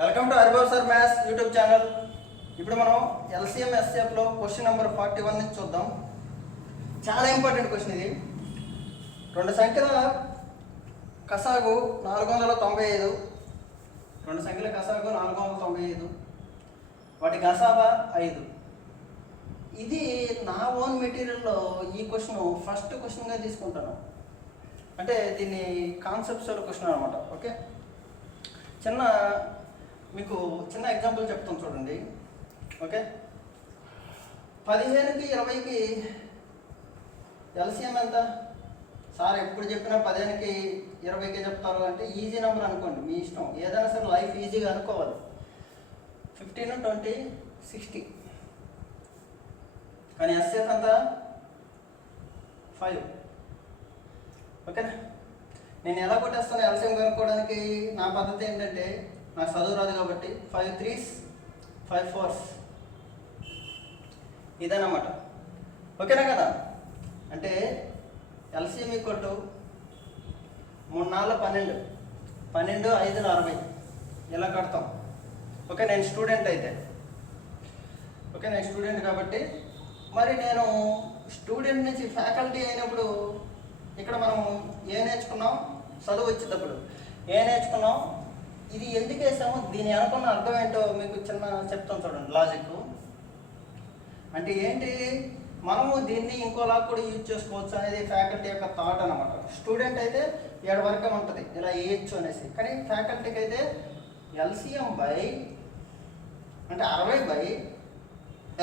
Welcome to Haribabu sir maths YouTube channel. ఇప్పుడు మనం LCM ఎస్ఎఫ్లో question number 41 నుంచి చూద్దాం. చాలా ఇంపార్టెంట్ క్వశ్చన్ ఇది. రెండు సంఖ్యల కసాగు 495, రెండు సంఖ్యల కసాగు 495, వాటి గసాబా 5. ఇది నా ఓన్ మెటీరియల్లో ఈ క్వశ్చన్ ఫస్ట్ క్వశ్చన్గా తీసుకుంటాను. అంటే దీన్ని కాన్సెప్చువల్ క్వశ్చన్ అనమాట. ఓకే, మీకు చిన్న ఎగ్జాంపుల్ చెప్తాను చూడండి. ఓకే, 15కి 20కి ఎల్సిఎం ఎంత? సార్ ఎప్పుడు చెప్పినా 15కి 20కి చెప్తారు అంటే ఈజీ నెంబర్ అనుకోండి, మీ ఇష్టం. ఏదైనా సరే లైఫ్ ఈజీగా అనుకోవాలి. 15, 20, 60. కానీ ఎస్ఎఫ్ ఎంత? 5. ఓకేనా? నేను ఎలా కొట్టేస్తాను ఎల్సిఎం కనుక్కోవడానికి? నా పద్ధతి ఏంటంటే, నాకు చదువు రాదు కాబట్టి 5 3s 5 4s ఇదేనమాట. ఓకేనా కదా? అంటే ఎల్సిఎం ఈక్వల్ టు 3 4 12, 12 5 60 ఇలా కడతాం. ఓకే, నేను స్టూడెంట్ అయితే. ఓకే, నేను స్టూడెంట్ కాబట్టి మరి నేను స్టూడెంట్ నుంచి ఫ్యాకల్టీ అయినప్పుడు ఇక్కడ మనం ఏ నేర్చుకున్నాం? చదువు వచ్చేటప్పుడు ఏ నేర్చుకున్నాం? ఇది ఎందుకు వేసాము, దీని అనుకున్న అర్థం ఏంటో మీకు చిన్న చెప్తాను చూడండి. లాజిక్ అంటే ఏంటి, మనము దీన్ని ఇంకోలా కూడా యూజ్ చేసుకోవచ్చు అనేది ఫ్యాకల్టీ యొక్క థాట్ అనమాట. స్టూడెంట్ అయితే 7 వరకు ఉంటుంది ఇలా వేయచ్చు అనేసి. కానీ ఫ్యాకల్టీకి అయితే ఎల్సిఎం బై అంటే 60 బై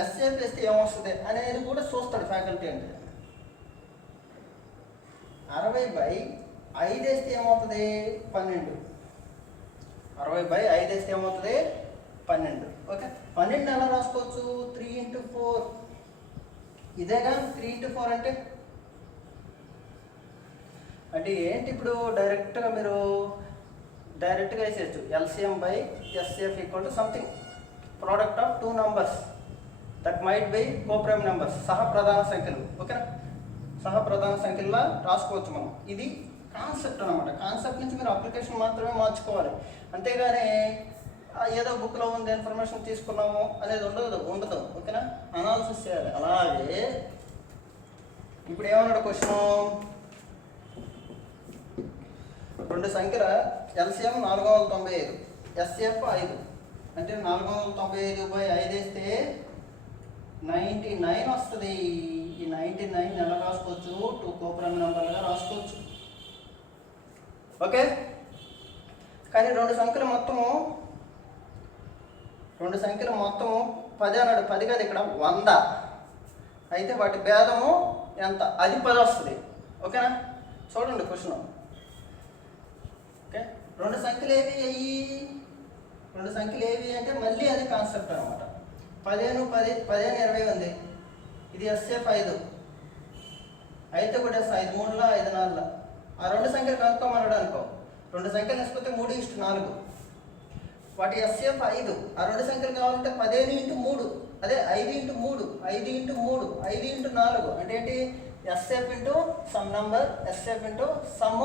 ఎస్ఎఫ్ వేస్తే ఏమొస్తుంది అనేది కూడా చూస్తాడు ఫ్యాకల్టీ. అంటే 60 బై 5 వేస్తే ఏమవుతుంది? 12. 60 బై 5 వేస్తే ఏమవుతుంది? 12. ఓకే, 12 ఎలా రాసుకోవచ్చు? 3 into 4 ఇదేగా. 3 into 4 అంటే ఏంటి? ఇప్పుడు డైరెక్ట్గా వేసేయచ్చు. LCM by SF equal to something product of 2 numbers that might be coprime numbers, సహప్రధాన సంఖ్యలు. ఓకేనా? సహప్రధాన సంఖ్యలా రాసుకోవచ్చు మనం. ఇది కాన్సెప్ట్ అనమాట. కాన్సెప్ట్ నుంచి మీరు అప్లికేషన్ మాత్రమే మార్చుకోవాలి. అంతేగాని ఏదో బుక్లో ఉంది ఇన్ఫర్మేషన్ తీసుకున్నాము అనేది ఉండదు. ఓకేనా? అనాలిసిస్ చేయాలి. అలాగే ఇప్పుడు ఏమన్నాడు క్వశ్చన్? రెండు సంఖ్యల ఎల్సిఎం 495, ఎస్ఎఫ్ 5. అంటే 495 బై 5 వేస్తే 99 వస్తుంది. ఈ 99 ఎలా రాసుకోవచ్చు? 2 కోప్రైమ్ నెంబర్లుగా రాసుకోవచ్చు. ఓకే, కానీ రెండు సంఖ్యలు మొత్తము 10 అన్నాడు. 10 కాదు, ఇక్కడ 100 అయితే వాటి భేదము ఎంత? అది 10 వస్తుంది. ఓకేనా? చూడండి క్వశ్చన్. ఓకే, రెండు సంఖ్యలు ఏవి అంటే మళ్ళీ అది కాన్సెప్ట్ అనమాట. 15 20 ఉంది. ఇది ఎస్ఎఫ్ 5 అయితే కూడా 5 3 5 4. ఆ రెండు సంఖ్యలు కనుక్కోమన్నాడు అనుకో. రెండు సంఖ్యలు వేసుకుంటే 3:4. వాటి ఎస్ఎఫ్ 5. ఆ రెండు సంఖ్యలు కావాలంటే 15 into 3, అదే 5 into 3, 5 into 3, 5 into 4 అంటే ఏంటి? SF into some number, SF into some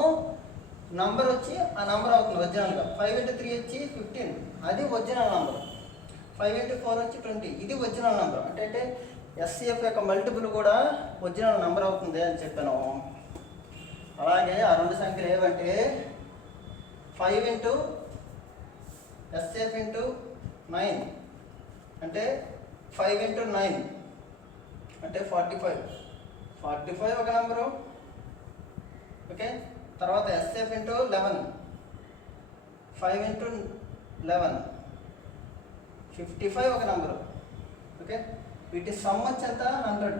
number వచ్చి ఆ నంబర్ అవుతుంది ఒరిజినల్గా. 5 into 3 వచ్చి 15, అది ఒరిజినల్ నంబర్. 5 into 4 వచ్చి 20, ఇది ఒరిజినల్ నంబర్. అంటే ఎస్సిఎఫ్ యొక్క మల్టిపుల్ కూడా ఒరిజినల్ నంబర్ అవుతుంది అని చెప్పాను. అలాగే ఆ రెండు సంఖ్యలు ఏవంటే 5 into ఎస్ఎఫ్ ఇంటూ 9 అంటే 5 into 9 అంటే 45 ఒక నంబరు. ఓకే, తర్వాత ఎస్ఎఫ్ ఇంటూ 11, 5 into 11 55 ఒక నంబరు. ఓకే, వీటి సమ్ వచ్చి ఎంత? 100.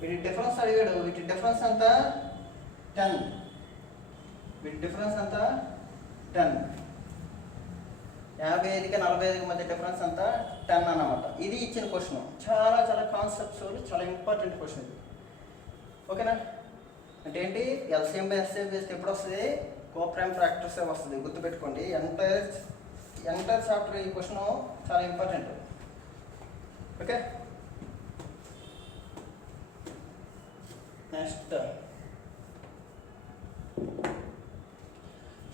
వీటి డిఫరెన్స్ అడిగాడు. వీటి డిఫరెన్స్ ఎంత? 10. వీటి డిఫరెన్స్ ఎంత? 10. 55కి 45కి మధ్య డిఫరెన్స్ ఎంత? 10 అన్నమాట. ఇది ఇచ్చిన క్వశ్చన్. చాలా కాన్సెప్ట్స్, చాలా ఇంపార్టెంట్ క్వశ్చన్ ఇది. ఓకేనా? అంటే ఏంటి? ఎల్సిఎం బై ఎస్ఎఫ్ వేస్తే ఎప్పుడు వస్తుంది? కోప్రైమ్ ఫ్రాక్టర్స్ వస్తుంది. గుర్తుపెట్టుకోండి. ఎంటర్ చాప్టర్ ఈ క్వశ్చన్ చాలా ఇంపార్టెంట్. Okay, next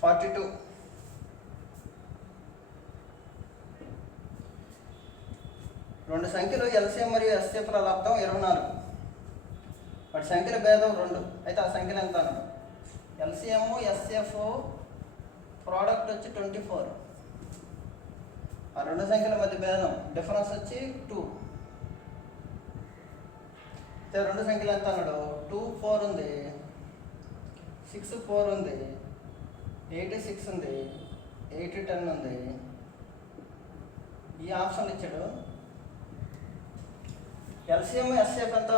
42. రెండు సంఖ్యలు ఎల్సిఎం మరియు ఎస్ఎఫ్ల లబ్ధం 24. వాటి సంఖ్యల భేదం 2. అయితే ఆ సంఖ్యలు ఎంత అన్నాడు? ఎల్సిఎం ఎస్ఎఫ్ ప్రోడక్ట్ వచ్చి 24. ఆ రెండు సంఖ్యల మధ్య భేదం డిఫరెన్స్ వచ్చి 2. రెండు సంఖ్యలు ఎంత అన్నాడు? 2 4 ఉంది, 6 4 ఉంది, 8 6 ఉంది, 8 10 ఉంది. ఈ ఆప్షన్లు ఇచ్చాడు. ఎల్సిఎం ఎస్ఎఫ్ ఎంత?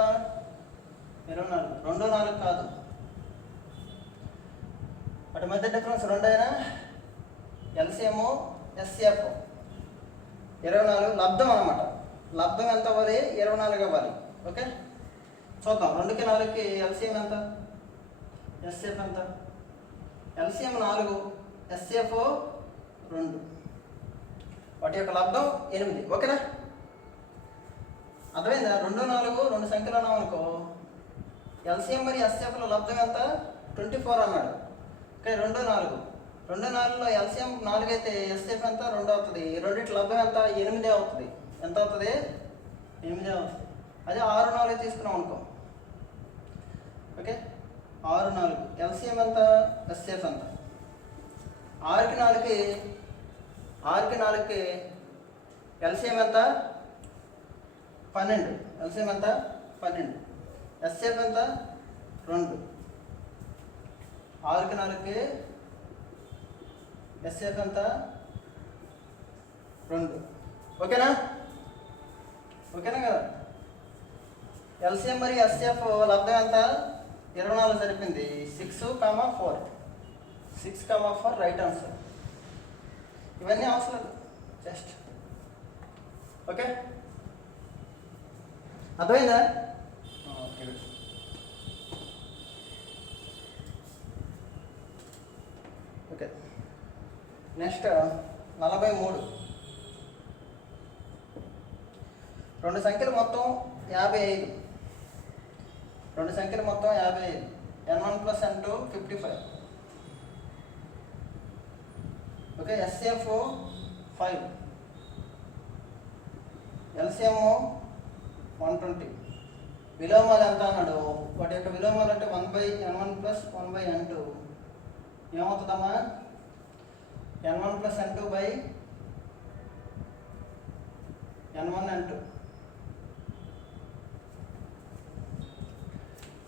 24. 2 4 కాదు, వాటి మధ్య డిఫరెన్స్ 2 అయినా ఎల్సిఎం ఎస్ఎఫ్ 24 లబ్ధం అనమాట. లబ్ధం ఎంత అవ్వాలి? 24 అవ్వాలి. ఓకే, చూద్దాం. 2కి 4కి ఎల్సిఎం ఎంత, ఎస్ఎఫ్ ఎంత? LCM 4, SF 2. వాటి యొక్క లబ్ధం 8. ఓకేనా? అర్థమైందా? 2 4 రెండు సంఖ్యలు అన్నాం అనుకో, ఎల్సిఎం మరి ఎస్ఎఫ్లో లబ్ధం ఎంత? 24 అన్నాడు. ఓకే, 2 4. 2 4లో ఎల్సిఎం 4 అయితే ఎస్ఎఫ్ ఎంత? 2 అవుతుంది. రెండింటి లబ్ధం ఎంత? 8 అవుతుంది. ఎంత అవుతుంది? 8 అవుతుంది. అదే 6 4 తీసుకున్నాం అనుకో. ఓకే, 6 4 ఎల్సిఎం ఎంత? ఎస్ఎఫ్ ఎంత? 6కి 4కి ఎల్సిఎం ఎంత? 12. ఎల్సిఎం ఎంత? 12. ఎస్ఎఫ్ ఎంత? 2. 6కి 4కి ఎస్ఎఫ్ ఎంత? 2. ఓకేనా? ఓకేనా కదా? ఎల్సిఎం మరి ఎస్ఎఫ్ లబ్ధం ఎంత? 24 సరిపోయింది. 6, 4. 6, 4 రైట్ ఆన్సర్. ఇవన్నీ అవసరం లేదు, జస్ట్. ఓకే, అర్థమైందా? Okay, okay. నెక్స్ట్ 43. రెండు సంఖ్యలు మొత్తం 55. రెండు సంఖ్యలు మొత్తం 55. n1 + n2 55. Okay, SF 5, LCM 120. విలోమాలు ఎంత అన్నాడు? వాటి యొక్క విలోమాలు అంటే 1/n1 + 1/n2 ఏమవుతుందమ్మా? n1 + n2/n1 n2.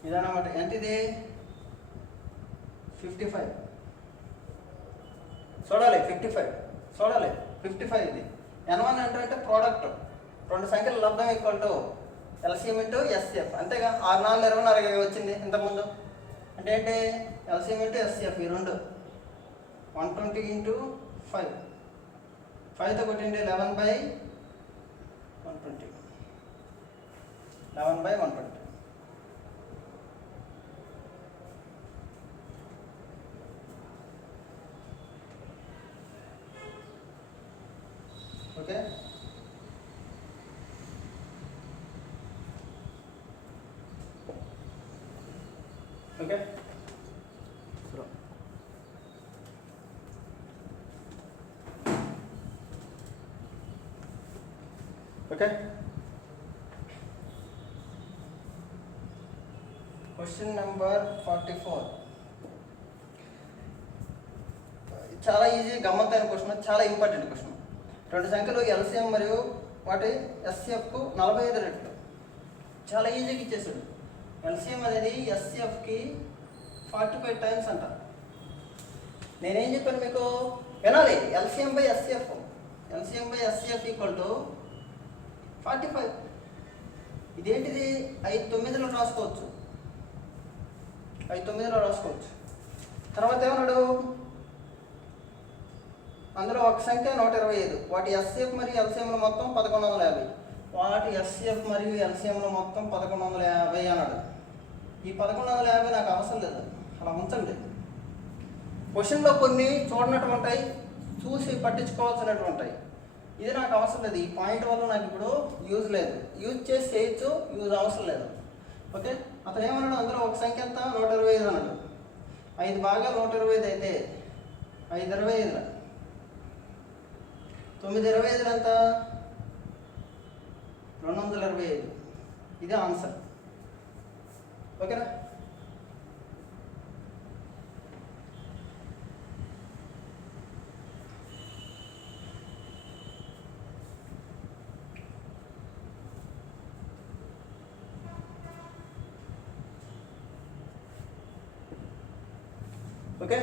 ఇదన్నమాట. ఎంత ఇది? 55. చూడాలి 55, చూడాలి 55. ఇది n1 n2 అంటే ప్రోడక్ట్. రెండు సంఖ్యల లబ్ధం equal to LCM into SF. అంతేగా? 6 4 24 వచ్చింది ఇంతకుముందు. అంటే ఏంటి? ఎల్సిఎం ఇంటూ ఎస్ఎఫ్ ఈ రెండు. 120 × 5. 5తో కొట్టిండి 11/120. 11/120. Okay, okay. Okay, question number 44. చాలా ఈజీ, గమ్మత్తైన క్వశ్చన్, చాలా ఇంపార్టెంట్ క్వశ్చన్. రెండు సంఖ్యలు ఎల్సిఎం మరియు వాటి ఎస్ఎఫ్కు 45 రెట్లు. చాలా ఈజీగా ఇచ్చేసాడు. ఎల్సిఎం అనేది ఎస్ఎఫ్కి 45 టైమ్స్ అంట. నేనేం చెప్పాను మీకు? వినాలి. ఎల్సిఎం/ఎస్ఎఫ్ ఈక్వల్ టు 45. ఇదేంటిది? 5 9లో రాసుకోవచ్చు. 5 9లో రాసుకోవచ్చు. తర్వాత ఏమన్నాడు? అందులో ఒక సంఖ్య 125. వాటి ఎస్ఎఫ్ మరియు ఎల్సిఎంలు మొత్తం 1150. వాటి ఎస్ఎఫ్ మరియు ఎల్సిఎంలు మొత్తం 1150 అన్నాడు. ఈ 1150 నాకు అవసరం లేదు, అలా ఉంచండి. క్వశ్చన్లో కొన్ని చూడనట్టు ఉంటాయి, చూసి పట్టించుకోవాల్సినట్టు ఉంటాయి. ఇది నాకు అవసరం లేదు. ఈ పాయింట్ వల్ల నాకు ఇప్పుడు యూజ్ లేదు. యూజ్ చేసి చేయొచ్చు, యూజ్ అవసరం లేదు. ఓకే, అతను ఏమన్నాడు? అందులో ఒక సంఖ్య ఎంత? 125 అన్నాడు. 5 భాగాలు 125 అయితే 5 25 9 25 ఎంత? 225. ఇది ఆన్సర్. ఓకేనా? Okay.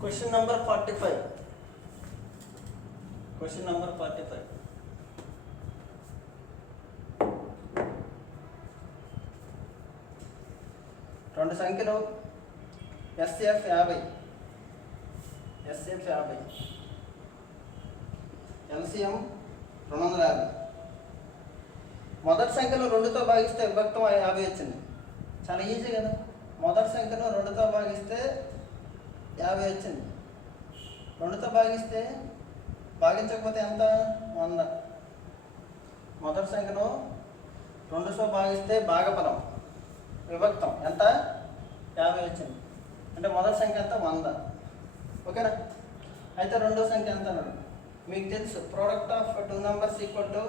Question number 45. Question number 45. రెండు సంఖ్యలు ఎస్ఎఫ్ 50, ఎస్ఎఫ్ 50, ఎల్సిఎం 250. మొదటి సంఖ్యను 2తో భాగిస్తే విభక్తం 50 వచ్చింది. చాలా ఈజీ కదా. మొదటి సంఖ్యను 2తో భాగిస్తే 50 వచ్చింది. 2తో భాగిస్తే భాగించకపోతే ఎంత? 100. మొదటి సంఖ్యను 2తో భాగిస్తే భాగఫలం విభక్తం ఎంత? 50 వచ్చింది. అంటే మొదటి సంఖ్య ఎంత? 100. ఓకేనా? అయితే రెండో సంఖ్య ఎంత అన్నాడు? మీకు తెలుసు, product of two numbers equal to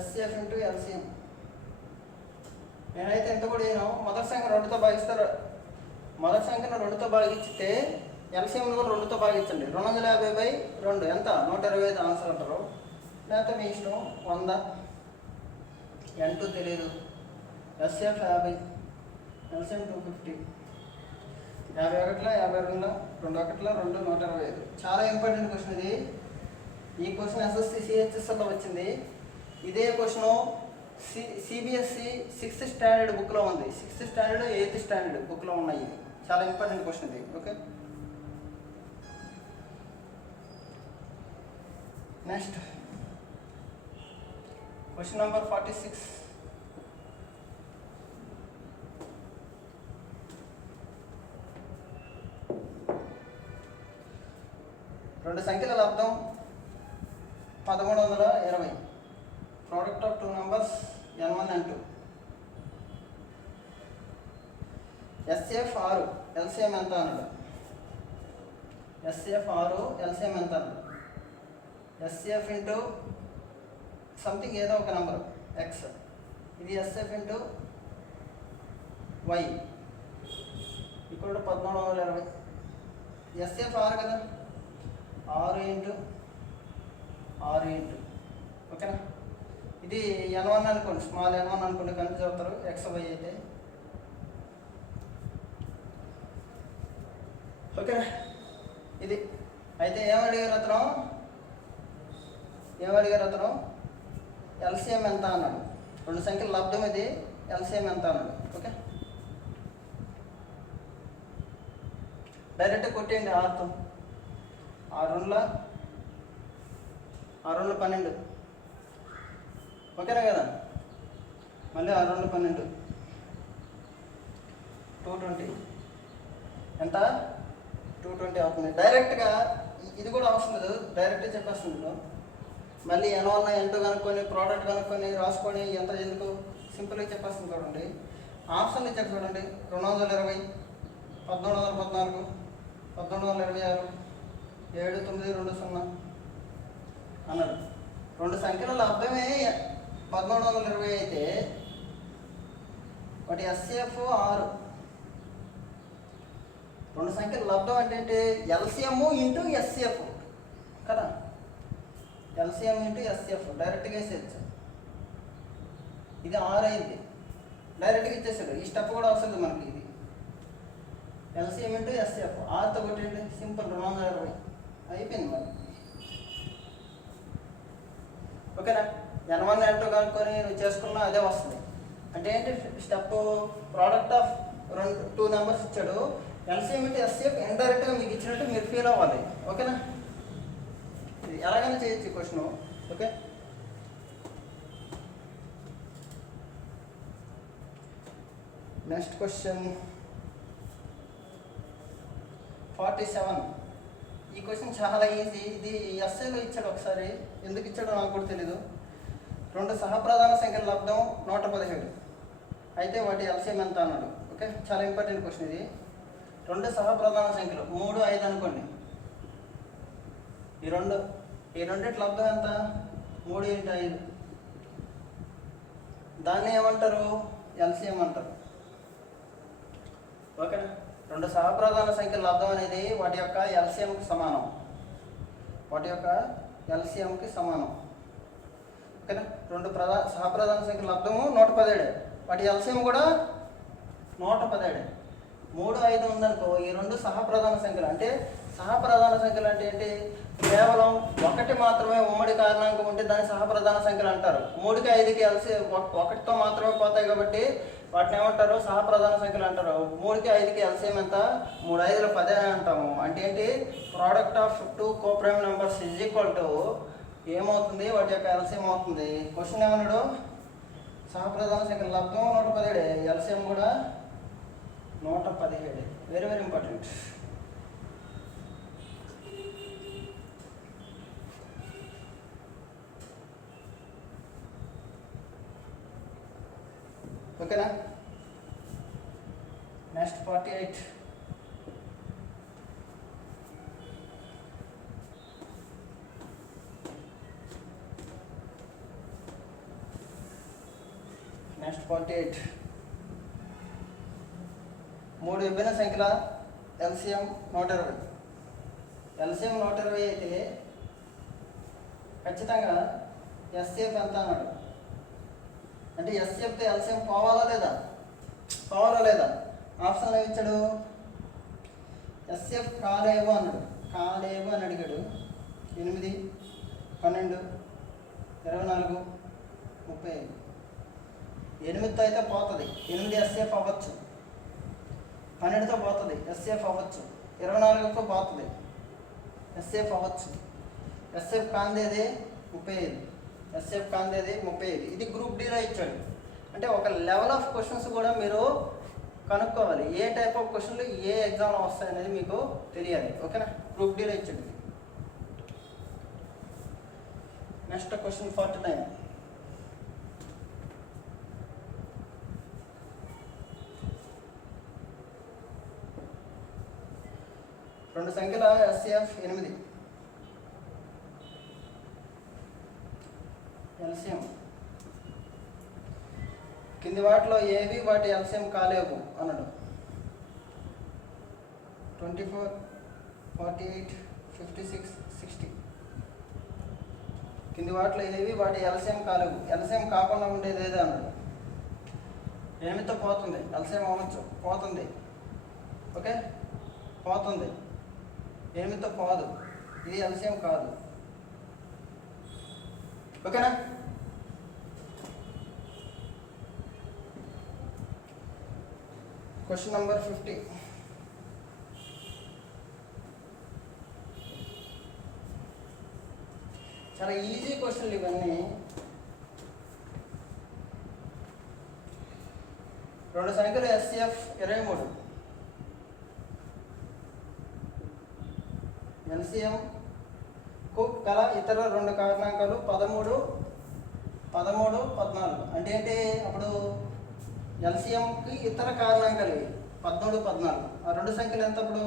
SF into LCM. నేనైతే ఎంత కూడా నేను మొదటి సంఖ్య 2తో భాగిస్తారు. మొదటి సంఖ్యను 2తో భాగిస్తే ఎల్సిఎంను కూడా 2తో భాగించండి. 250/2 ఎంత? 125 ఆన్సర్ అంటారు. లేకపోతే మీ ఇష్టం. 100 N2 తెలియదు. SF 50, LCM 250. 51, 52, 2 125. చాలా ఇంపార్టెంట్ క్వశ్చన్ ఇది. ఈ క్వశ్చన్ ఎస్ఎస్సి సిహెచ్ఎస్లో వచ్చింది. ఇదే క్వశ్చను సిబిఎస్ఈ 6th స్టాండర్డ్ బుక్లో ఉంది. 6th స్టాండర్డ్ 8th స్టాండర్డ్ బుక్లో ఉన్నాయి. చాలా ఇంపార్టెంట్ క్వశ్చన్ ఇది. ఓకే. Next question number 46. రెండు సంఖ్యల లబ్ధం 1320. Product of two numbers N1 N2. SF 6, LCM ఎంత అన్నాడు? ఎస్ఎఫ్ 6, ఎల్సిఎం ఎంత అన్నాడు? ఎస్ఎఫ్ ఇంటూ సంథింగ్ ఏదో ఒక నెంబర్ ఎక్స్. ఇది ఎస్ఎఫ్ ఇంటూ వై ఇక్కడ 1320. ఎస్ఎఫ్ 6 కదా. 6 ఇంటూ 6 ఇంటూ. ఓకేనా? ఇది N1 అనుకోండి, స్మాల్ N1 అనుకోండి, కన్ఫ్యూజ్ అవుతారు. ఎక్స్ వై అయితే. ఓకేనా? ఇది అయితే ఏమడిగారు అతను? ఎల్సిఎం ఎంత అన్నాడు. రెండు సంఖ్యల లబ్ధం ఇది. ఎల్సిఎం ఎంత అన్నాడు. ఓకే. డైరెక్ట్ కొట్టేయండి 6తో. 6 12. ఓకేనా కదా? మళ్ళీ 6 12, 220. ఎంత? 220 అవుతుంది. డైరెక్ట్గా ఇది కూడా అవసరం లేదు, డైరెక్ట్గా చెప్పేస్తుంది. మళ్ళీ N1 N2 కనుక్కొని ప్రోడక్ట్ కనుక్కొని రాసుకొని ఎంత ఎందుకు, సింపుల్గా చెప్పేస్తుంది. చూడండి, ఆప్షన్ ఇచ్చారు చూడండి. 220, 1714, 1726, 7920 అన్నాడు. రెండు సంఖ్యల లబ్ధమే 1720 అయితే ఒకటి ఎస్ఎఫ్ 6. రెండు సంఖ్యల లబ్ధం అంటే ఎల్సిఎం ఇంటూ ఎస్ఎఫ్ కదా. ఎల్సిఎం ఇంటూ ఎస్ఎఫ్ డైరెక్ట్గా వేసేయచ్చు. ఇది 6 అయింది, డైరెక్ట్గా ఇచ్చేసాడు. ఈ స్టెప్ కూడా వస్తుంది మనకి. ఇది ఎల్సిఎం ఇంటూ ఎస్ఎఫ్ 6తో కొట్టండి, సింపుల్ 220 అయిపోయింది మరి. ఓకేనా? N1 N2 కనుక్కొని నువ్వు చేసుకున్నా అదే వస్తుంది. అంటే ఏంటి స్టెప్? ప్రోడక్ట్ ఆఫ్ 2 నెంబర్స్ ఇచ్చాడు. ఎల్సిఎం ఇంటూ ఎస్ఎఫ్ ఇండైరెక్ట్గా మీకు ఇచ్చినట్టు మీరు ఫీల్ అవ్వాలి. ఓకేనా? ఇది ఎలాగైనా చేయొచ్చు ఈ క్వశ్చన్. ఓకే. Next question 47. ఈ క్వశ్చన్ చాలా ఈజీ. ఇది ఎస్ఏలో ఇచ్చాడు. ఒకసారి ఎందుకు ఇచ్చాడో నాకు కూడా తెలీదు. 2 సహప్రధాన సంఖ్యల లబ్ధం 117 అయితే వాటి ఎల్సిఎం ఎంత అన్నాడు. ఓకే, చాలా ఇంపార్టెంట్ క్వశ్చన్ ఇది. 2 సహప్రధాన సంఖ్యలు 3, 5 అనుకోండి. ఈ 2 ఈ రెండింటి లబ్ధం ఎంత? 3 × 5. దాన్ని ఏమంటారు? ఎల్సిఎం అంటారు. ఓకేనా? రెండు సహప్రధాన సంఖ్యల లబ్ధం అనేది వాటి యొక్క ఎల్సిఎంకి సమానం. ఓకేనా? రెండు సహప్రధాన సంఖ్యల లబ్ధము 117, వాటి ఎల్సిఎం కూడా 117. 3, 5 ఉందనుకో, ఈ రెండు సహప్రధాన సంఖ్యలు. అంటే సహప్రధాన సంఖ్యలు అంటే ఏంటి? కేవలం ఒకటి మాత్రమే ఉమ్మడి కారణాంకం ఉంటే దాన్ని సహప్రధాన సంఖ్యలు అంటారు. 3కి 5కి ఒకటితో మాత్రమే పోతాయి కాబట్టి వాటిని ఏమంటారు? సహప్రధాన సంఖ్యలు అంటారు. 3కి 5కి ఎల్సిఎం ఎంత? 3 × 5 = 10 అని అంటాము. అంటే ఏంటి? ప్రోడక్ట్ ఆఫ్ 2 కోప్రైమ్ నెంబర్స్ = ఏమవుతుంది? వాటి యొక్క ఎల్సిఎం అవుతుంది. క్వశ్చన్ ఏమన్నాడు? సహప్రధాన సంఖ్యల లబ్ధం 117, ఎల్సిఎం కూడా 117. Very very important. ఓకేనా? నెక్స్ట్ 48. నెక్స్ట్ 48. 3 విభిన్న సంఖ్యల ఎల్సిఎం 120. ఎల్సిఎం 120 అయితే ఖచ్చితంగా ఎస్సిఎఫ్ ఎంత అన్నాడు? అంటే ఎస్సిఎఫ్తో ఎల్సిఎం పోవాలా లేదా? ఆప్షన్లో ఇచ్చాడు. ఎస్సిఎఫ్ కాలేవు అన్నాడు. కాలేవు అని అడిగాడు. 8, 12, 24, 35. 8తో అయితే పోతుంది, 8 ఎస్సిఎఫ్ అవ్వచ్చు. 12తో పోతుంది, ఎస్సిఎఫ్ అవ్వచ్చు. 24తో పోతుంది, ఎస్సిఎఫ్ అవ్వచ్చు. ఎస్సిఎఫ్ కాందేది 35. ఇది గ్రూప్ డీలో ఇచ్చాడు. అంటే ఒక లెవెల్ ఆఫ్ క్వశ్చన్స్ కూడా మీరు కనుక్కోవాలి. ఏ టైప్ ఆఫ్ క్వశ్చన్లు ఏ ఎగ్జామ్లో వస్తాయనేది మీకు తెలియాలి. ఓకేనా? గ్రూప్ డీలో ఇచ్చాడు. Next question 49. రెండు సంఖ్యల ఎస్సిఎఫ్ 8. ఎల్సిఎం కింది వాటిలో ఏవి వాటి ఎల్సిఎం కాలేవు అన్నాడు. 24, 48, 56, 60. కింది వాటిలో ఏవి వాటి ఎల్సిఎం కాలేవు. ఎల్సిఎం కాకుండా ఉండేది ఏదో అన్నాడు. 8తో పోతుంది, ఎల్సిఎం అవ్వచ్చు. పోతుంది. ఓకే, పోతుంది. 8తో పోదు, ఇది ఎల్సిఎం కాదు. ఓకేనా? Question number 50. చాలా ఈజీ క్వశ్చన్లు ఇవన్నీ. రెండు సంఖ్యలు ఎస్సిఎఫ్ 23. ఎల్సిఎం కు గల ఇతర రెండు కారణాంకాలు 13, 14. అంటే ఏంటి? అప్పుడు ఎల్సిఎంకి ఇతర కారణాంకాలు 13, 14. ఆ రెండు సంఖ్యలు ఎంత అప్పుడు?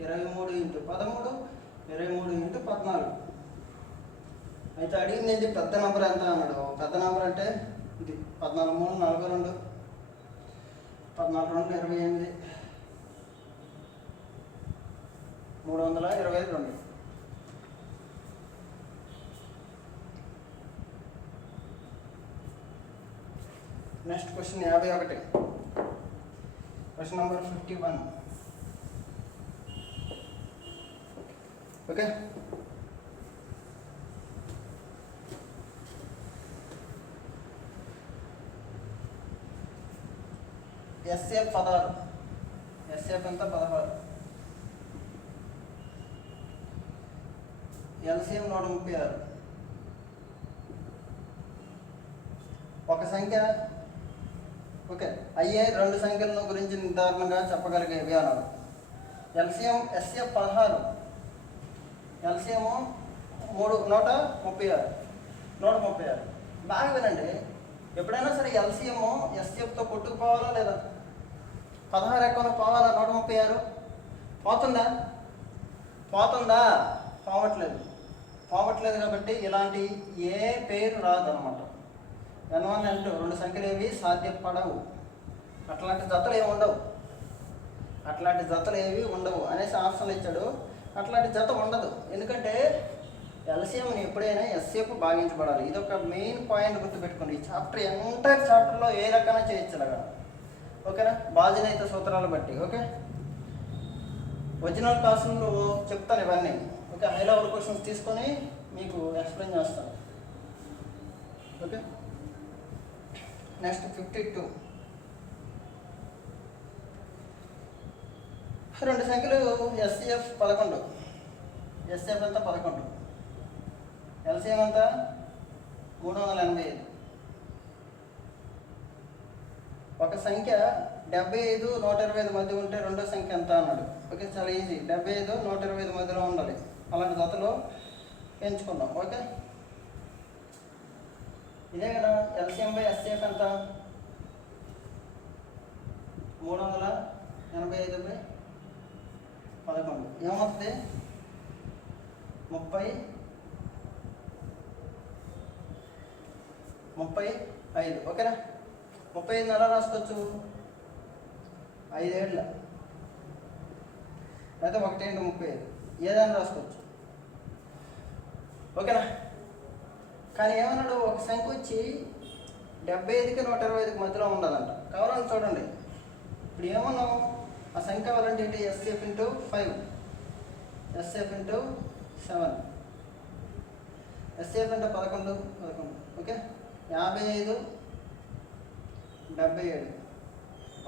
23 × 13, 23 × 14. అయితే అడిగింది ఏంటి? పెద్ద నెంబర్ ఎంత అన్నాడు. పెద్ద నెంబర్ అంటే ఇది 14, 3, 42, 14, 2, 28, 322. Next question 51. Question number 51. Okay, SCF 16. SCF ఎంత? 16. ఎల్సిఎం 136. ఒక సంఖ్య ఓకే అయ్యే రెండు సంఖ్యల గురించి నిర్ధారణగా చెప్పగలిగేవి అన్నాడు. LCM SCF 16, LCM 136. బాగా వినండి. ఎప్పుడైనా సరే ఎల్సిఎం ఎస్సిఎఫ్తో కొట్టుకుపోవాలా లేదా? 16 ఎక్కువ పోవాలా? 136 పోతుందా? పోవట్లేదు. పోవట్లేదు కాబట్టి ఇలాంటి ఏ పేరు రాదు అనమాట. N1 N2 రెండు సంఖ్యలు ఏవి సాధ్యపడవు, అట్లాంటి జతలు ఏమి ఉండవు, అట్లాంటి జతలు ఏవి ఉండవు అనేసి ఆప్షన్లు ఇచ్చాడు. అట్లాంటి జత ఉండదు, ఎందుకంటే ఎల్సిఎంని ఎప్పుడైనా ఎస్ఏపు భాగించబడాలి. ఇది ఒక మెయిన్ పాయింట్ గుర్తుపెట్టుకోండి. ఈ చాప్టర్ ఎంటైర్ చాప్టర్లో ఏ రకంగా చేయొచ్చు అలాగా, ఓకేనా, బాధ్యత సూత్రాలు బట్టి. ఓకే, ఒరిజినల్ క్లాసులు చెప్తాను ఇవన్నీ. ఓకే, హై లెవెల్ క్వశ్చన్స్ తీసుకొని మీకు ఎక్స్ప్లెయిన్ చేస్తాను. Okay, next 52. రెండు సంఖ్యలు ఎస్సిఎఫ్ 11, ఎస్సిఎఫ్ అంతా 11, ఎల్సిఎం అంతా 385. ఒక సంఖ్య 75, 125 మధ్య ఉంటే రెండో సంఖ్య ఎంత అన్నాడు. ఓకే, చాలా ఈజీ. 75, 125 మధ్యలో ఉండాలి. అలాంటి జతలో పెంచుకుందాం. ఓకే, ఇదే కదా ఎల్సిఎం బై ఎస్సిఎఫ్ ఎంత, 385 బై 11 ఏమవుతుంది, 35. ఓకేనా, 35 ఎలా రాసుకోవచ్చు, 5 ఏళ్ళ లేదా 1 × 35 ఏదైనా రాసుకోవచ్చు. ఓకేనా, కానీ ఏమన్నాడు, ఒక సంఖ్య వచ్చి 75కి 125కి మధ్యలో ఉండాలంట. కావాలని చూడండి, ఇప్పుడు ఏమన్నాం, ఆ సంఖ్య కావాలంటే ఏంటి, ఎస్సిఎఫ్ × 5, ఎస్సిఎఫ్ × 7, ఎస్సిఎఫ్ అంటే 11. ఓకే, 55, 77.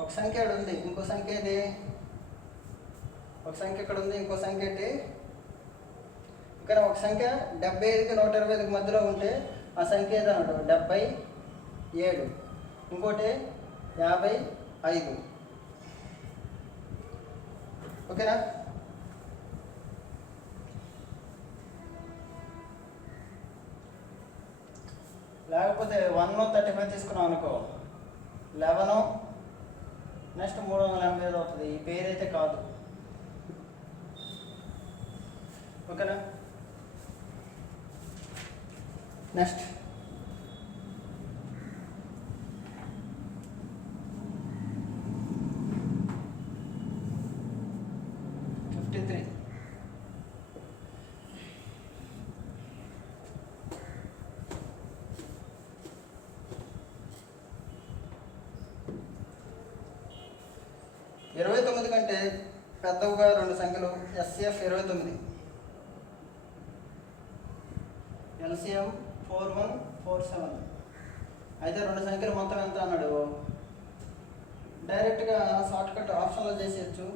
ఒక సంఖ్య ఇక్కడ ఉంది, ఇంకో సంఖ్య ఏంటి, ఒక సంఖ్య ఇక్కడ ఉంది, ఇంకో సంఖ్య ఏంటి, ఇక్కడ ఒక సంఖ్య 75కి 125కి మధ్యలో ఉంటే ఆ సంఖ్య ఏదన్నాడు, 77. ఇంకోటి 55. ఓకేనా, లేకపోతే 135 తీసుకున్నాం అనుకో, 11, నెక్స్ట్ 385 అవుతుంది. ఈ పేరు అయితే కాదు. ఓకేనా, నెక్స్ట్ 53. ఇరవై 29 కంటే పెద్దవిగా రెండు సంఖ్యలు ఎస్సిఎఫ్ 29, ఎల్సిఎం 4147. అయితే రెండు సంఖ్యలు మొత్తం ఎంత అన్నాడు, డైరెక్ట్గా షార్ట్కట్ ఆప్షన్లో చేసేయచ్చు.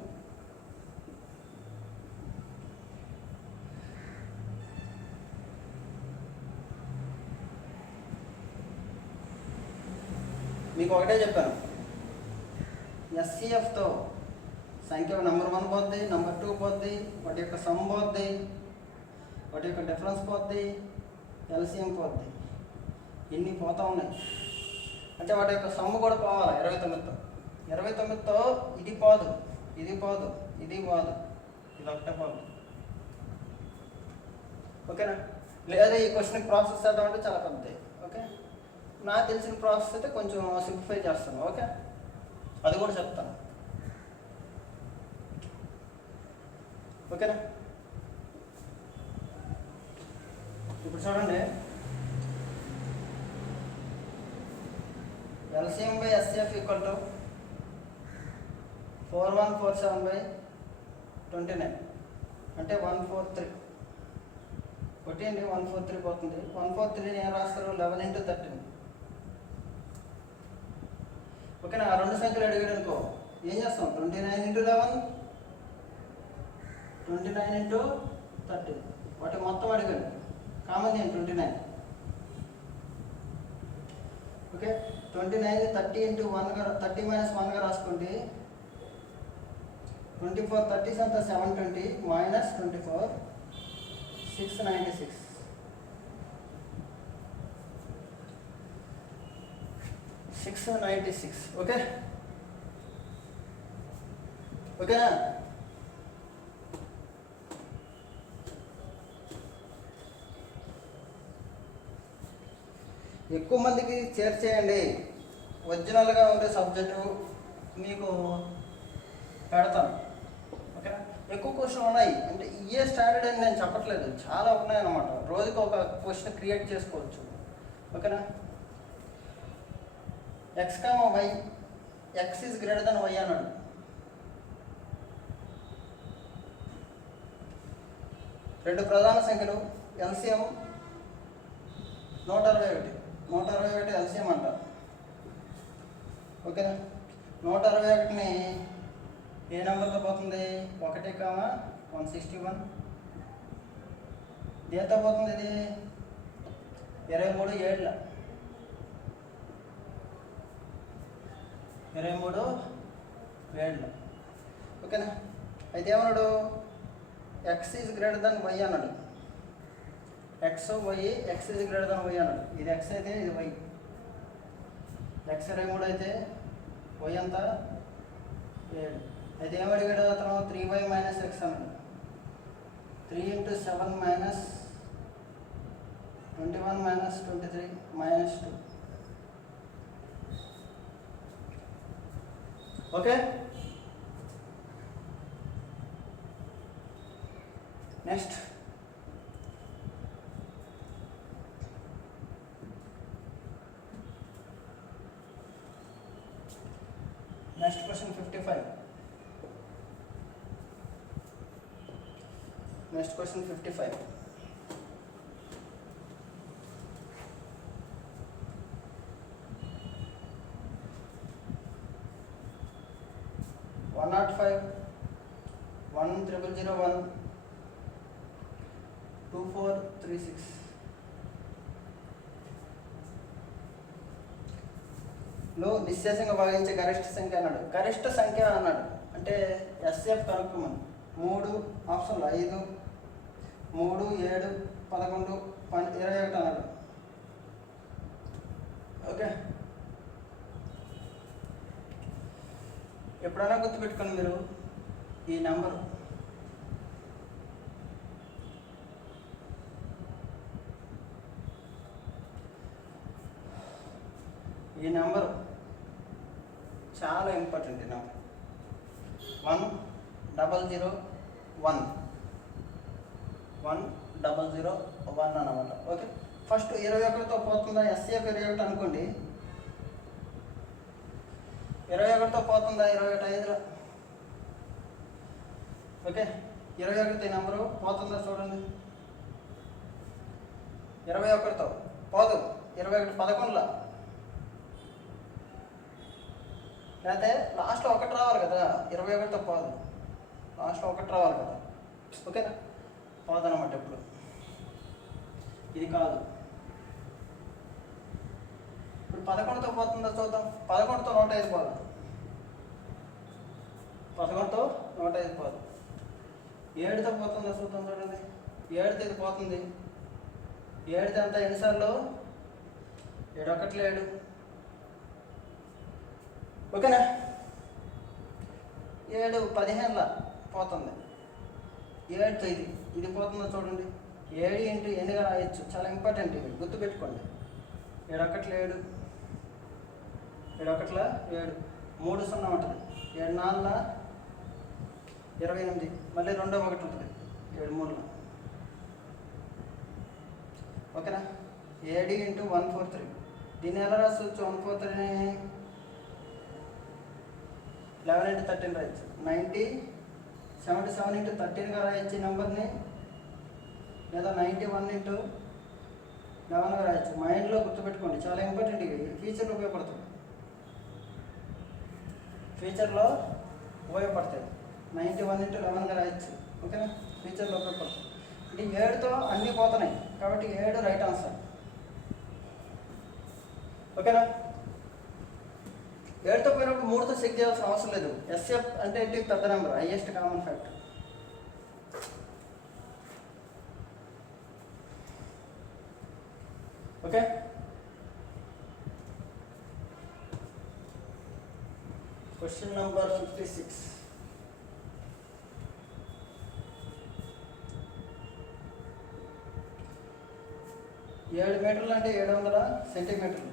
మీకు ఒకటే చెప్పాను, ఎస్సిఎఫ్తో సంఖ్య నెంబర్ 1 పోద్ది, నెంబర్ 2 పోద్ది, వాటి యొక్క సమ్ పోద్ది, వాటి యొక్క డిఫరెన్స్ పోద్ది, ఎల్సిఎం పోద్ది. ఇన్ని పోతూ ఉన్నాయి అంటే వాటి యొక్క సమ్ కూడా పోవాలి 29తో. 29తో ఇది పోదు, ఇది పోదు, ఇది పోదు, ఇది ఒకటే పోదు. ఓకేనా, లేదా ఈ క్వశ్చన్కి ప్రాసెస్ చేద్దామంటే చాలా పెద్దది. ఓకే, నాకు తెలిసిన ప్రాసెస్ అయితే కొంచెం సింప్లిఫై చేస్తాను. ఓకే, అది కూడా చెప్తాను. ఓకేనా, ఇప్పుడు చూడండి, ఎల్సిఎం బై ఎస్సిఎఫ్ = 4147/29 అంటే 143. కొట్టేయండి, 143 పోతుంది. 143 ఏం రాస్తారు, 11 × 13. ఓకేనా, ఆ రెండు సంఖ్యలు అడిగాడు అనుకో, ఏం చేస్తాం, 29 × 11, 29 × 13. వాటి మొత్తం అడిగాడు, కామన్ ఏం 29. ఓకే, 29 30 × 1గా 30 - 1గా రాసుకోండి. 24 30 అంతా 720 - 24 696. 696. ఓకే, ఓకేనా. ఎక్కువ మందికి షేర్ చేయండి. ఒరిజినల్గా ఉండే సబ్జెక్టు మీకు పెడతాను. ఓకేనా? ఎక్కువ క్వశ్చన్ ఉన్నాయి అంటే ఇయే స్టాండర్డ్ అని నేను చెప్పట్లేదు, చాలా ఉన్నాయన్నమాట. రోజుకి ఒక క్వశ్చన్ క్రియేట్ చేసుకోవచ్చు. ఓకేనా? X comma y, X is greater then why అన్నాడు. రెండు ప్రధాన సంఖ్యలు ఎల్సిఎం 161. 161 ఎల్సిఎం అంట. ఓకేనా? 161ని ఏ నెంబర్తో పోతుంది? 1,161. దేంతో పోతుంది? ఇది 23 7. 23 7. ఓకేనా? అయితే ఏమన్నాడు? X is greater then why అన్నాడు. X Y, X is greater then why అన్నాడు. ఇది ఎక్స్ అయితే ఇది వై. ఎక్స్ 23 అయితే వై అంతా 7. అయితే ఏమడిగాడు అతను? 3y మైనస్ ఎక్స్ అన్నాడు. 3 × 7 minus 21 minus 23 minus 2. Okay, next question 55. Next question 55. One 10001 2436. లో నిశ్శేషంగా భాగించే గరిష్ట సంఖ్య అన్నాడు. గరిష్ట సంఖ్య అన్నాడు అంటే ఎస్ఎఫ్ కనుక్కోమని. 3 ఆప్షన్లు 5, 3, 7, 11, 21 అన్నాడు. ఓకే, ఎప్పుడైనా గుర్తుపెట్టుకోండి మీరు ఈ నెంబరు. ఈ నెంబరు చాలా ఇంపార్టెంట్. ఈ నెంబర్ 1001 అన్నమాట. ఓకే, ఫస్ట్ 21తో పోతుందా? ఎస్సీఎఫ్ 21 అనుకోండి. 21తో పోతుందా? 21 5లో. ఓకే, 21తో ఈ నెంబరు పోతుందా చూడండి. 21తో పోదు. 21 11లో. లేకపోతే లాస్ట్లో 1 రావాలి కదా. 21తో పోదు, లాస్ట్లో 1 రావాలి కదా. ఓకేనా? పోదనమాట ఇప్పుడు. ఇది కాదు. ఇప్పుడు 11తో పోతుందో చూద్దాం. 11తో 105 పోదు. 11తో 105 పోదు. 7తో పోతుందో చూద్దాం చూడండి. 7తో ఇది పోతుంది. 7తో ఎంత? ఎన్నిసార్లు? 7 1 7. ఓకేనా? 7 15లా పోతుంది. 7తో ఇది పోతుందో చూడండి. 7 × 8గా రాయొచ్చు. చాలా ఇంపార్టెంట్ ఇవి, గుర్తుపెట్టుకోండి. 7 1 7, 7 1 7, 3 0 ఉంటుంది. 7 4 28, మళ్ళీ 2 1 ఉంటుంది. 7 3. ఓకేనా? 7 × 143. దీన్ని ఎలా రాసుకోవచ్చు? 143ని 11 × 13 రాయొచ్చు. 77 × 13గా రాయొచ్చు ఈ నెంబర్ని, లేదా 91 × 11గా రాయొచ్చు. మైండ్లో గుర్తుపెట్టుకోండి, చాలా ఇంపార్టెంట్ ఇవి. ఫ్యూచర్లో ఉపయోగపడుతుంది. ఫ్యూచర్లో ఉపయోగపడతాయి. 91 × 11గా రాయొచ్చు. ఓకేనా? ఫ్యూచర్లో ఉపయోగపడుతుంది. అంటే 7తో అన్నీ పోతున్నాయి కాబట్టి 7 రైట్ ఆన్సర్. ఓకేనా? 7తో పోయినప్పుడు 3తో చెక్ చేయాల్సిన అవసరం లేదు. ఎస్ఎఫ్ అంటే ఏంటి? పెద్ద number, highest common factor. Okay, question number 56. 7 మీటర్లు అంటే 700 సెంటీమీటర్లు,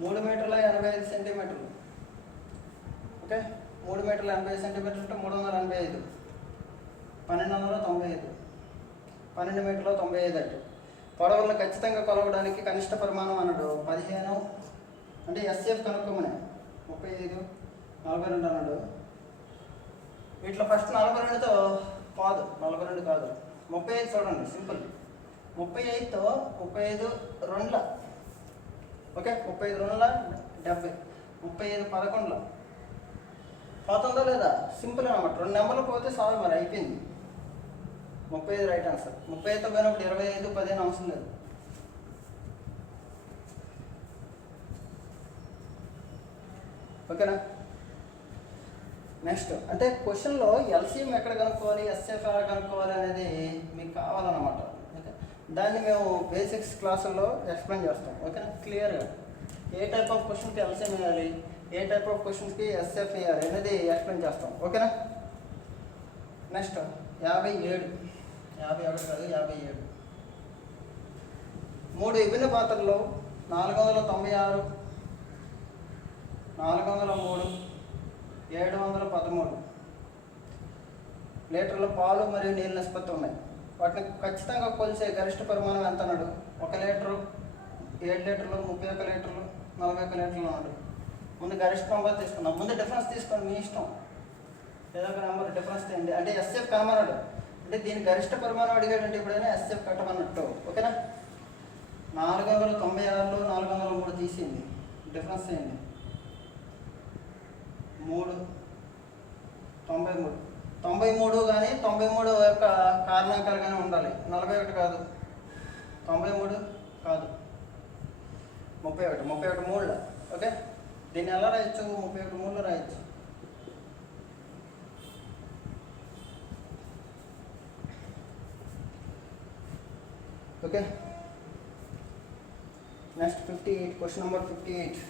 3 మీటర్ల 85 సెంటీమీటర్లు. ఓకే, 3 మీటర్ల 85 సెంటీమీటర్లు అంటే 385, 1295, 12 మీటర్ల 95 అంటే పొడవులను ఖచ్చితంగా కొలవడానికి కనిష్ట పరిమాణం అన్నాడు 15. అంటే ఎస్ఎఫ్ కనుక్కోమని 35, 42 అన్నాడు. వీటిలో ఫస్ట్ 42తో కాదు, 42 కాదు, 35 చూడండి సింపుల్. 35తో 35 2ల, ఓకే, 35 2ల 70, 35 11ల పోతుందో లేదా, సింపుల్ అనమాట. 2 నెంబర్లు పోతే సాల్వ్, మరి అయిపోయింది. 35 రైట్ ఆన్సర్. 35తో పోయినప్పుడు 25, 15 అవసరం లేదు. ఓకేనా. నెక్స్ట్ అంటే క్వశ్చన్లో ఎల్సీఎం ఎక్కడ కనుక్కోవాలి, ఎస్ఎఫ్ ఎలా కనుక్కోవాలి అనేది మీకు కావాలన్నమాట. ఓకే, దాన్ని మేము బేసిక్స్ క్లాసుల్లో ఎక్స్ప్లెయిన్ చేస్తాం. ఓకేనా, క్లియర్గా ఏ టైప్ ఆఫ్ క్వశ్చన్కి ఎల్సీఎం వేయాలి, ఏ టైప్ ఆఫ్ క్వశ్చన్స్కి ఎస్ఎఫ్ వేయాలి అనేది ఎక్స్ప్లెయిన్ చేస్తాం. ఓకేనా. నెక్స్ట్ 57, 51 కాదు 57. 3 విభిన్న పాత్రల్లో 496, 403, 713 లీటర్ల పాలు మరియు నీళ్ళ నిష్పత్తి ఉన్నాయి. వాటిని ఖచ్చితంగా కొలిసే గరిష్ట పరిమాణం ఎంత అన్నాడు. 1 లీటరు, 7 లీటర్లు, 31 లీటర్లు, 41 లీటర్లు అన్నాడు. ముందు గరిష్ట నెంబర్ తీసుకున్నాం. ముందు డిఫరెన్స్ తీసుకోండి, మీ ఇష్టం. ఏదో ఒక నెంబర్ డిఫరెన్స్ తీయండి. అంటే ఎస్ఎఫ్ కనమన్నాడు అంటే దీని గరిష్ట పరిమాణం అడిగాడంటే ఇప్పుడైనా ఎస్ఎఫ్ కట్టమన్నట్టు. ఓకేనా. 496లో 403 తీసింది, డిఫరెన్స్ చేయండి. 3, 93, 93 కానీ 93 యొక్క కారణాంకాలు కానీ ఉండాలి. 41 కాదు, 93 కాదు, 31, 31 3ల. ఓకే, దీన్ని ఎలా రాయొచ్చు, 31 3లో రాయొచ్చు. Okay, next 58, question number 58.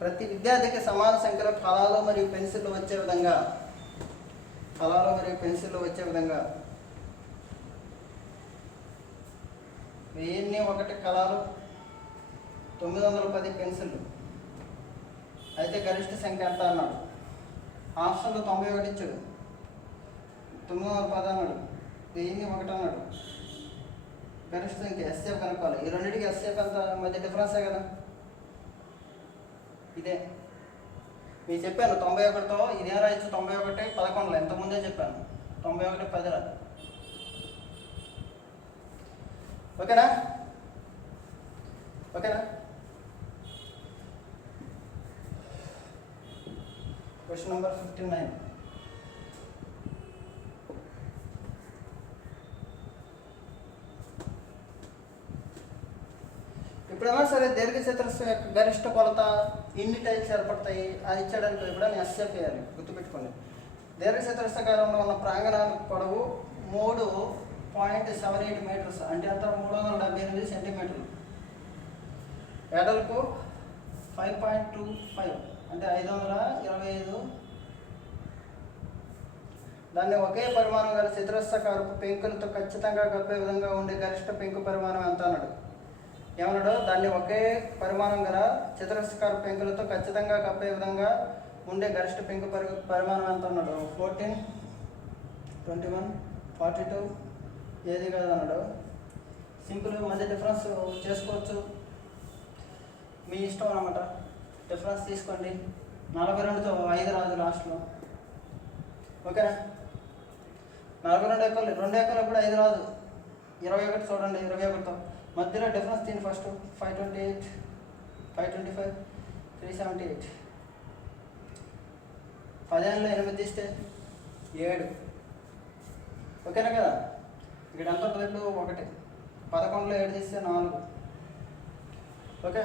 ప్రతి విద్యార్థికి సమాన సంఖ్యలో కళాలు మరియు పెన్సిళ్ళు వచ్చే విధంగా, కళాలు మరియు పెన్సిళ్ళు వచ్చే విధంగా 1001 కళాలు, 910 పెన్సిళ్ళు అయితే గరిష్ట సంఖ్య ఎంత అన్నాడు. ఆప్షన్లో 91 ఇచ్చాడు, 910 అన్నాడు, 1001 అన్నాడు. గరిష్ట సంఖ్య ఎస్ఎఫ్ కనుక్కోవాలి. ఈ రెండింటికి ఎస్ఎఫ్ అంత మధ్య డిఫరెన్సే కదా. ఇదే మీకు చెప్పాను. 91తో ఇదేం రాయొచ్చు, 91 11లో ఎంతముందే చెప్పాను, 91 10ల. ఓకేనా. ఓకేనా. Question number 59. ఇప్పుడైనా సరే దీర్ఘచతురస్రం యొక్క గరిష్ట కొలత ఎన్ని టైల్స్ ఏర్పడతాయి అది ఇచ్చాడనుకో, ఎప్పుడైనా ఎస్ఎఫ్ వేయాలి, గుర్తుపెట్టుకోండి. దీర్ఘచతురస్రాకారంలో ఉన్న ప్రాంగణానికి పొడవు 3.78 మీటర్స్ అంటే అంత 378 సెంటీమీటర్లు. ఎడల్పు 5.25 అంటే 525. దాన్ని ఒకే పరిమాణం గల చతురస్రాకారపు పెంకులతో ఖచ్చితంగా కప్పే విధంగా ఉండే గరిష్ట పెంకు పరిమాణం ఎంత అన్నాడు. ఏమన్నాడు, దాన్ని ఒకే పరిమాణం గల చతురస్రాకార పెంకులతో ఖచ్చితంగా కప్పే విధంగా ఉండే గరిష్ట పెంకు పరిమాణం ఎంత అన్నాడు. 14, 21, 42 ఏది కాదు అన్నాడు. సింపుల్, మధ్య డిఫరెన్స్ చేసుకోవచ్చు, మీ ఇష్టం అన్నమాట. డిఫరెన్స్ తీసుకోండి. 42తో 5 రాదు లాస్ట్లో. ఓకేనా. 42 ఎక్కలు, 2 ఎక్కలప్పుడు 5 రాదు. 21 చూడండి, 21తో మధ్యలో డిఫరెన్స్ దీని ఫస్ట్ 528, 525, 378. 15లో 8 తీస్తే 7. ఓకేనా కదా. ఇక్కడ ఎంత ఉంటుంది, 1. 11లో 7 తీస్తే 4. ఓకే,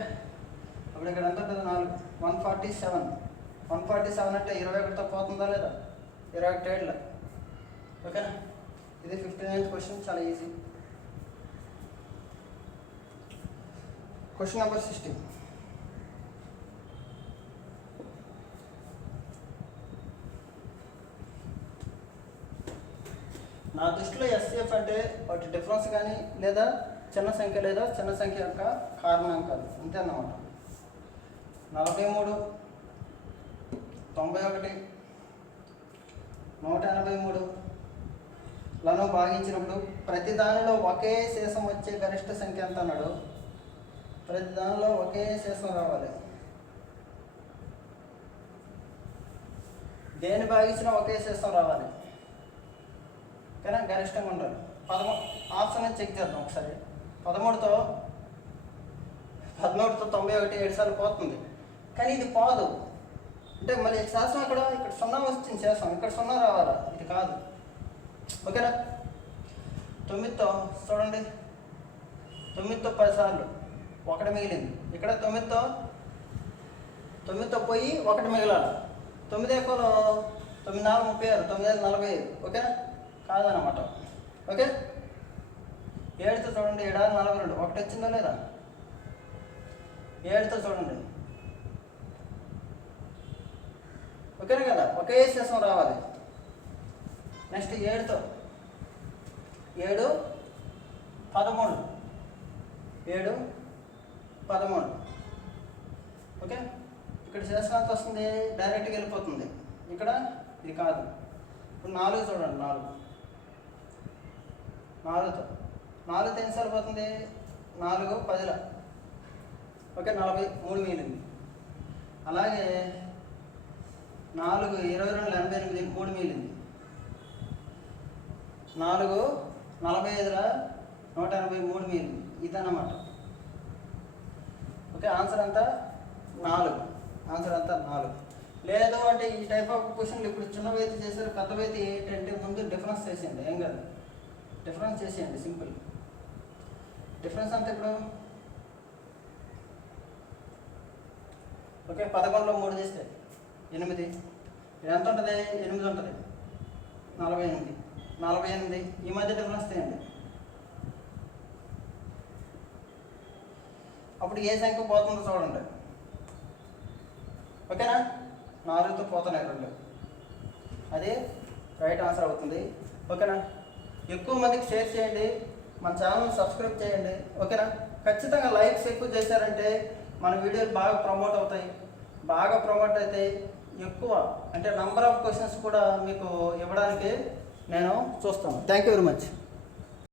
అప్పుడు ఇక్కడ ఎంత ఉంటుంది, 4. 147. 147 అంటే 21తో పోతుందా లేదా, 21 ఏళ్ళ. ఓకేనా. ఇది 59th క్వశ్చన్, చాలా ఈజీ. Question number 60. 4 నా దృష్టిలో ఎస్సిఎఫ్ అంటే వాటి డిఫరెన్స్ కానీ లేదా చిన్న సంఖ్య లేదా చిన్న సంఖ్య యొక్క కారణాంకాలు అంతే అన్నమాట. 43, 91, 183 లను భాగించినప్పుడు ప్రతి దానిలో ఒకే శేషం వచ్చే గరిష్ట సంఖ్య ఎంత అన్నాడు. ప్రతి దానిలో ఒకే శేషం రావాలి. దేని భాగించినా ఒకే శేషం రావాలి కానీ గరిష్టంగా ఉండాలి. 13 ఆప్షన్ చెక్ చేద్దాం ఒకసారి. 13తో 91 7 సార్లు పోతుంది కానీ ఇది పోదు. అంటే మళ్ళీ శాసం ఇక్కడ 0 వచ్చింది శాసం, ఇక్కడ 0 రావాలా, ఇది కాదు. ఓకేనా. 9తో చూడండి, 9తో 10 సార్లు 1 మిగిలింది. ఇక్కడ 9తో పోయి 1 మిగిలాలి. 9 ఎక్కువలో 9 4 36, 9 45. ఓకేనా, కాదన్నమాట. ఓకే. 7తో చూడండి, 7 6 42, 1 వచ్చిందా లేదా. 7తో చూడండి, ఓకేనా కదా, ఒకే శేషం రావాలి. నెక్స్ట్ 7తో 7 13, 7 13. ఓకే. ఇక్కడ శేషం ఎంత వస్తుంది, డైరెక్ట్గా వెళ్ళిపోతుంది. ఇక్కడ ఇది కాదు. ఇప్పుడు 4 చూడండి, 4తో 4 ఎన్నిసార్లు పోతుంది, 4 10. ఓకే, 43 మిగిలింది. అలాగే 4 22 88, 3 మిగిలింది. 4 45 183 మిగిలింది. ఇదన్నమాట. ఓకే, ఆన్సర్ అంతా 4. ఆన్సర్ అంతా 4. లేదు అంటే ఈ టైప్ ఆఫ్ క్వశ్చన్లు ఇప్పుడు చిన్నవైతే చేశారు, పెద్దవైతే ఏంటంటే ముందు డిఫరెన్స్ చేసేయండి. ఏం కాదు, డిఫరెన్స్ చేసేయండి, సింపుల్. డిఫరెన్స్ అంతా ఇప్పుడు ఓకే 11లో 3 చేస్తే 8. ఇది ఎంత ఉంటుంది, 8 ఉంటుంది. 48 ఈ మధ్య డిఫరెన్స్ తీయండి. అప్పుడు ఏ సంఖ్య పోతుందో చూడండి. ఓకేనా. 4తో పోతున్నాయి 2, అది రైట్ ఆన్సర్ అవుతుంది. ఓకేనా. ఎక్కువ మందికి షేర్ చేయండి, మన ఛానల్ని సబ్స్క్రైబ్ చేయండి. ఓకేనా. ఖచ్చితంగా లైక్స్ ఎక్కువ చేశారంటే మన వీడియోలు బాగా ప్రమోట్ అవుతాయి. బాగా ప్రమోట్ అయితే ఎక్కువ అంటే నంబర్ ఆఫ్ క్వశ్చన్స్ కూడా మీకు ఇవ్వడానికి నేను చూస్తాను. Thank you very much.